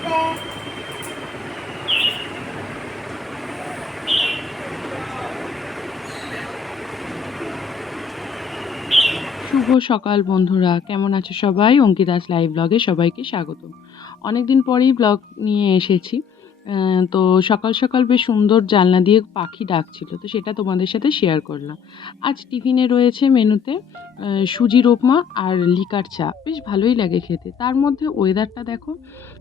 শুভ সকাল বন্ধুরা, কেমন আছো সবাই? অঙ্কিতাস লাইভ ব্লগে সবাইকে স্বাগত। অনেকদিন পরেই ব্লগ নিয়ে এসেছি। তো সকাল সকাল বেশ সুন্দর জানলা দিয়ে পাখি ডাকছিল, তো সেটা তোমাদের সাথে শেয়ার করলাম। আজ টিফিনে রয়েছে মেনুতে সুজির উপমা আর লিকার চা। বেশ ভালোই লাগে খেতে। তার মধ্যে ওয়েদারটা দেখো,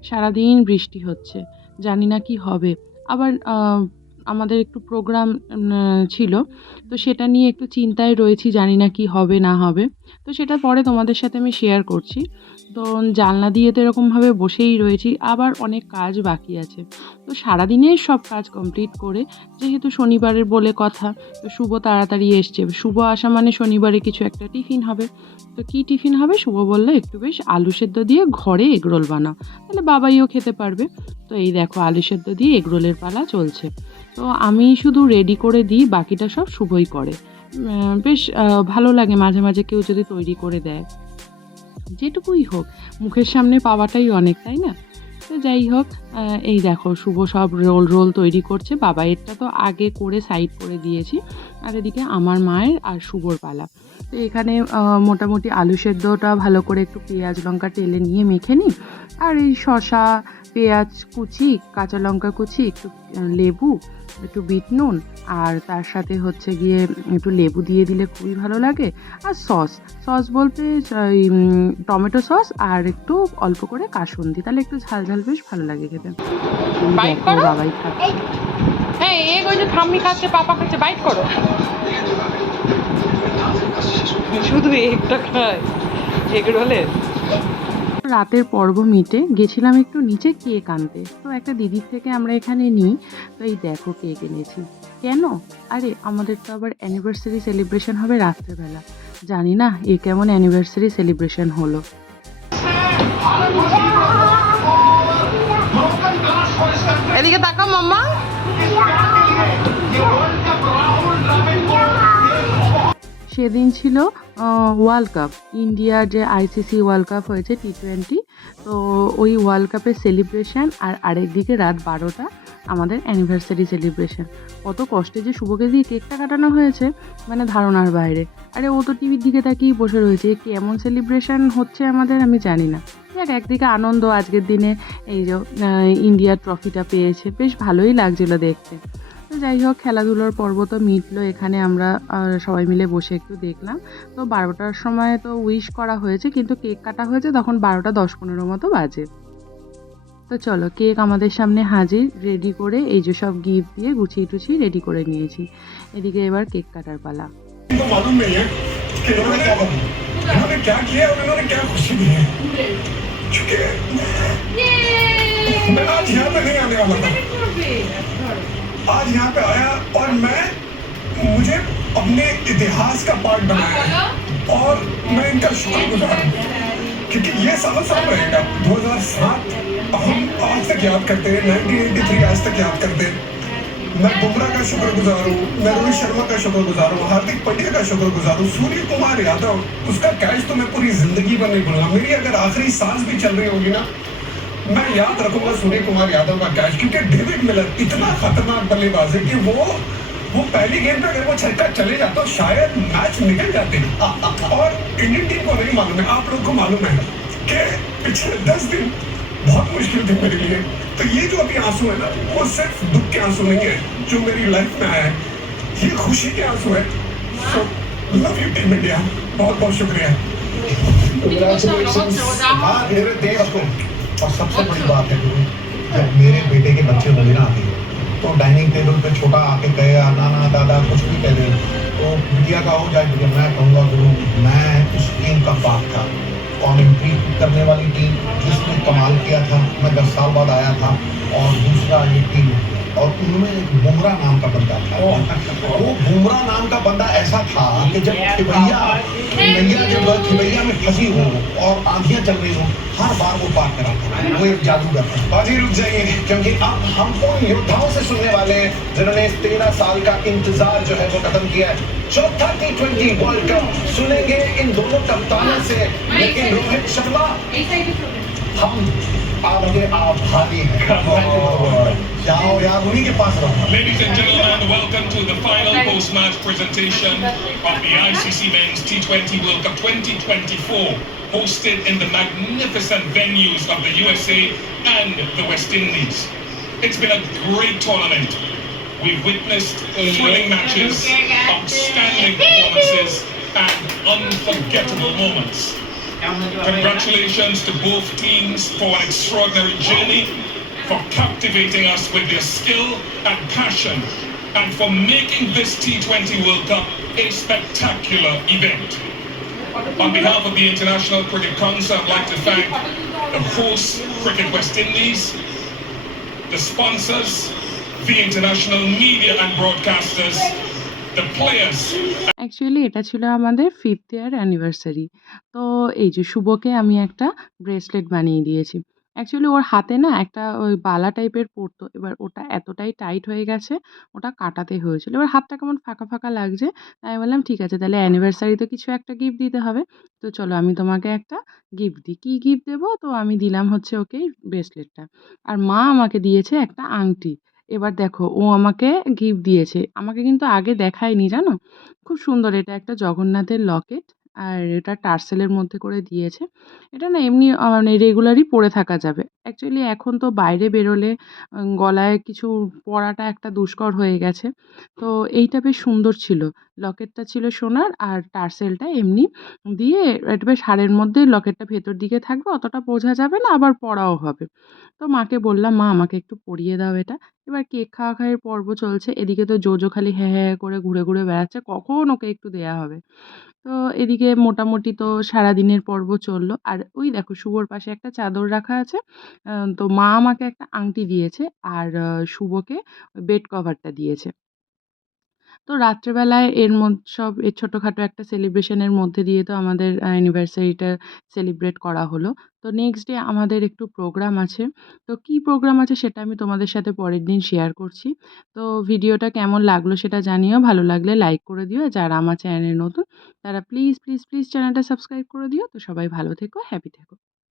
সারাদিন বৃষ্টি হচ্ছে, জানি না কি হবে। আবার আমাদের একটু প্রোগ্রাম ছিল, তো সেটা নিয়ে একটু চিন্তায় রয়েছি, জানি না কি হবে না হবে। তো সেটা পরে তোমাদের সাথে আমি শেয়ার করছি। তো জানলা দিয়ে তো এরকমভাবে বসেই রয়েছি, আবার অনেক কাজ বাকি আছে। তো সারাদিনের সব কাজ কমপ্লিট করে, যেহেতু শনিবারের বলে কথা, তো শুভ তাড়াতাড়ি এসছে। শুভ আসা মানে শনিবারে কিছু একটা টিফিন হবে। তো কী টিফিন হবে? শুভ বললো একটু বেশ আলু সেদ্ধ দিয়ে ঘরে এগরোল বানাও, তাহলে বাবাইও খেতে পারবে। তো এই দেখো, আলু সেদ্ধ দিয়ে এগরোলের পালা চলছে। তো আমি শুধু রেডি করে দিই, বাকিটা সব শুভই করে। বেশ ভালো লাগে মাঝে মাঝে কেউ যদি তৈরি করে দেয়, যেটুকুই হোক, মুখের সামনে পাওয়াটাই অনেক, তাই না? তো যাই হোক, এই দেখো শুভ সব রোল তৈরি করছে। বাবাইয়েরটা তো আগে করে সাইড করে দিয়েছি, আর এদিকে আমার মায়ের আর শুভর পালা। তো এখানে মোটামুটি আলু সেদ্ধটা ভালো করে একটু পেঁয়াজ লঙ্কা তেলে নিয়ে মেখে নিই। আর এই শসা, পেঁয়াজ কুচি, কাঁচা লঙ্কা কুচি, একটু লেবু, একটু বিট নুন, আর তার সাথে হচ্ছে গিয়ে একটু লেবু দিয়ে দিলে খুবই ভালো লাগে। আর সস বলতে ওই টমেটো সস আর একটু অল্প করে কাসুন্দি, তাহলে একটু ঝাল ঝাল বেশ ভালো লাগে খেতে। দেখো বাবাই খাচ্ছে। হ্যাঁ, এক ওই যে ঠাম্মি খাচ্ছে, পাপা খাচ্ছে, বাইট করো। শুধু একটা খায় এগরোলে। রাতের পর্ব মিটে গেছিলাম একটু নিচে কেক আনতে। তো একটা দিদির থেকে আমরা এখানে নিই। তো এই দেখো কেক এনেছি। কেন? আরে আমাদের তো আবার অ্যানিভার্সারি সেলিব্রেশন হবে রাত্রেবেলা। জানি না এ কেমন অ্যানিভার্সারি সেলিব্রেশন হলো। এদিকে তাকাও মাম্মা। সেদিন ছিল ওয়ার্ল্ড কাপ, ইন্ডিয়ার যে আইসিসি ওয়ার্ল্ড কাপ হয়েছে T20। তো ওই ওয়ার্ল্ড কাপের সেলিব্রেশন, আর আরেকদিকে রাত 12টা আমাদের অ্যানিভার্সারি সেলিব্রেশন। কত কষ্টে যে শুভকে দিয়ে কেকটা কাটানো হয়েছে, মানে ধারণার বাইরে। আরে ও তো টিভির দিকে তাকিয়েই বসে রয়েছে, কেমন সেলিব্রেশন হচ্ছে আমাদের আমি জানি না। দেখ, একদিকে আনন্দ, আজকের দিনে এই যে ইন্ডিয়ার ট্রফিটা পেয়েছে, বেশ ভালোই লাগছিলো দেখতে। তো যাই হোক, খেলাধুলোর পর্ব তো মিটলো। এখানে আমরা সবাই মিলে বসে একটু দেখলাম। তো 12টার সময় তো উইশ করা হয়েছে, কিন্তু কেক কাটা হয়েছে তখন 12টা 10-15 মতো বাজে। তো চলো, কেক আমাদের সামনে হাজির, রেডি করে এই যে সব গিফট দিয়ে গুছিয়ে টুছিয়ে রেডি করে নিয়েছি। এদিকে এবার কেক কাটার পালা। आज यहाँ पे आया और मुझे अपने इतिहास का पार्ट बनाया और मैं इनका शुक्रगुजार हूँ, क्योंकि ये सालों साल रहेगा। 2007 हम आज तक याद करते हैं, 1983 आज तक याद करते हैं। मैं बुमराह का शुक्रगुजार हूँ, मैं रोहित शर्मा का शुक्रगुजार हूँ, हार्दिक पांड्या का शुक्रगुजार हूँ, सूर्य कुमार यादव, उसका कैच तो मैं पूरी जिंदगी भर नहीं भूलूंगा। मेरी अगर आखिरी सांस भी चल रही होगी ना, मैं याद रखूंगा सूर्य कुमार यादव का कैच, क्योंकि डेविड मिलर इतना खतरनाक बल्लेबाज है कि वो पहली गेंद पे अगर वो छक्का चले जाता तो शायद मैच निकल जाते। और इंडियन टीम को नहीं मालूम है, आप लोग को मालूम है कि पिछले 10 दिन बहुत मुश्किल थे मेरे लिए। तो ये जो अभी आंसू है ना, वो सिर्फ दुख के आंसू नहीं है जो मेरी लाइफ में आया है, ये खुशी के आंसू है। So love you team India, बहुत बहुत शुक्रिया। और सबसे बड़ी बात है, जब मेरे बेटे के बच्चे बोले ना आते तो डाइनिंग टेबल पे छोटा आके कहे नाना दादा कुछ भी कह दे, तो बिटिया का हो जाए बिटिया, मैं कहूँगा गुरु मैं उस टीम का पार्ट था। कमेंट्री करने वाली टीम जिसने कमाल किया था, मैं 10 साल बाद आया था। और दूसरा ये टीम, और उनमें बुमराह नाम का बंदा था। वो बुमराह नाम का बंदा ऐसा था कि जब खिवैया में फंसी हो और आंधियां चल रही हो, हर बार वो पार कराता है। वो एक जादूगर था। बाजी रुक जाइए, क्योंकि अब हम उन योद्धाओं से सुनने वाले हैं जिन्होंने 13 साल का इंतजार जो है वो खत्म किया है। चौथा T20 वर्ल्ड कप सुनेंगे इन दोनों कप्तानों से, लेकिन रोहित शर्मा हम आप मेरे आभारी हैं। जाओ यार, उन्हीं के पास रहो। Ladies and gentlemen, welcome to the final post-match presentation of the ICC Men's T20 World Cup 2024, hosted in the magnificent venues of the USA and the West Indies. It's been a great tournament. We've witnessed thrilling matches, outstanding performances, and unforgettable moments. Congratulations to both teams for an extraordinary journey, for captivating us with their skill and passion, and for making this T20 World Cup a spectacular event. On behalf of the International Cricket Council, I'd like to thank the host, Cricket West Indies, the sponsors, the international media and broadcasters, the players. Actually এটা ছিল আমাদের 5th ইয়ার anniversary. তো এই যে শুভকে আমি একটা bracelet বানিয়ে দিয়েছি। অ্যাকচুয়ালি ওর হাতে না একটা ওই বালা টাইপের পড়তো। এবার ওটা এতটাই টাইট হয়ে গেছে, ওটা কাটাতে হয়েছিল। এবার হাতটা কেমন ফাঁকা, ফাঁকা লাগছে। আমি বললাম, "ঠিক আছে, তাহলে অ্যানিভার্সারিতে কিছু একটা গিফট দিতে হবে। তো চলো আমি তোমাকে একটা গিফট দিই।" কী গিফট দেবো? তো আমি দিলাম হচ্ছে ওকে এই ব্রেসলেটটা। আর মা আমাকে দিয়েছে একটা আংটি। এবার দেখো ও আমাকে গিফট দিয়েছে। আমাকে কিন্তু আগে দেখায়নি, জানো? খুব সুন্দর, এটা একটা জগন্নাথের লকেট। আর এটা টার্সেলের মধ্যে করে দিয়েছে। এটা না এমনি মানে রেগুলারই পরে থাকা যাবে। অ্যাকচুয়ালি এখন তো বাইরে বেরোলে গলায় কিছু পরাটা একটা দুষ্কর হয়ে গেছে। তো এইটা বেশ সুন্দর ছিল। লকেটটা ছিল সোনার আর টার্সেলটা এমনি দিয়ে এটা বেশ হাড়ের মধ্যে লকেটটা ভেতর দিকে থাকবে, অতটা বোঝা যাবে না, আবার পরাও হবে। তো মাকে বললাম, "মা আমাকে একটু পরিয়ে দাও এটা।" এবার কেক খাওয়া-খাওয়ির পর্ব চলছে। এদিকে তো জোজো খালি হ্যাঁ, হ্যাঁ করে ঘুরে, ঘুরে বেড়াচ্ছে। কখন ওকে একটু দেয়া হবে? তো এদিকে মোটামুটি তো সারাদিনের পর্ব চলল। আর ওই দেখো শুভর পাশে একটা চাদর রাখা আছে। তো মা আমাকে একটা আংটি দিয়েছে আর শুভকে বেড কভারটা দিয়েছে। তো রাত্রেবেলায় সব এই ছোটখাটো একটা সেলিব্রেশনের মধ্যে দিয়ে তো আমাদের অ্যানিভার্সারিটা সেলিব্রেট করা হলো। তো নেক্সট ডে আমাদের একটু প্রোগ্রাম আছে। তো কী প্রোগ্রাম আছে সেটা আমি তোমাদের সাথে পরের দিন শেয়ার করছি। তো ভিডিওটা কেমন লাগলো সেটা জানিও। ভালো লাগলে লাইক করে দিও। যারা আমার চ্যানেলে নতুন তারা প্লিজ, প্লিজ, প্লিজ চ্যানেলটা সাবস্ক্রাইব করে দিও। তো সবাই ভালো থেকো, হ্যাপি থেকো।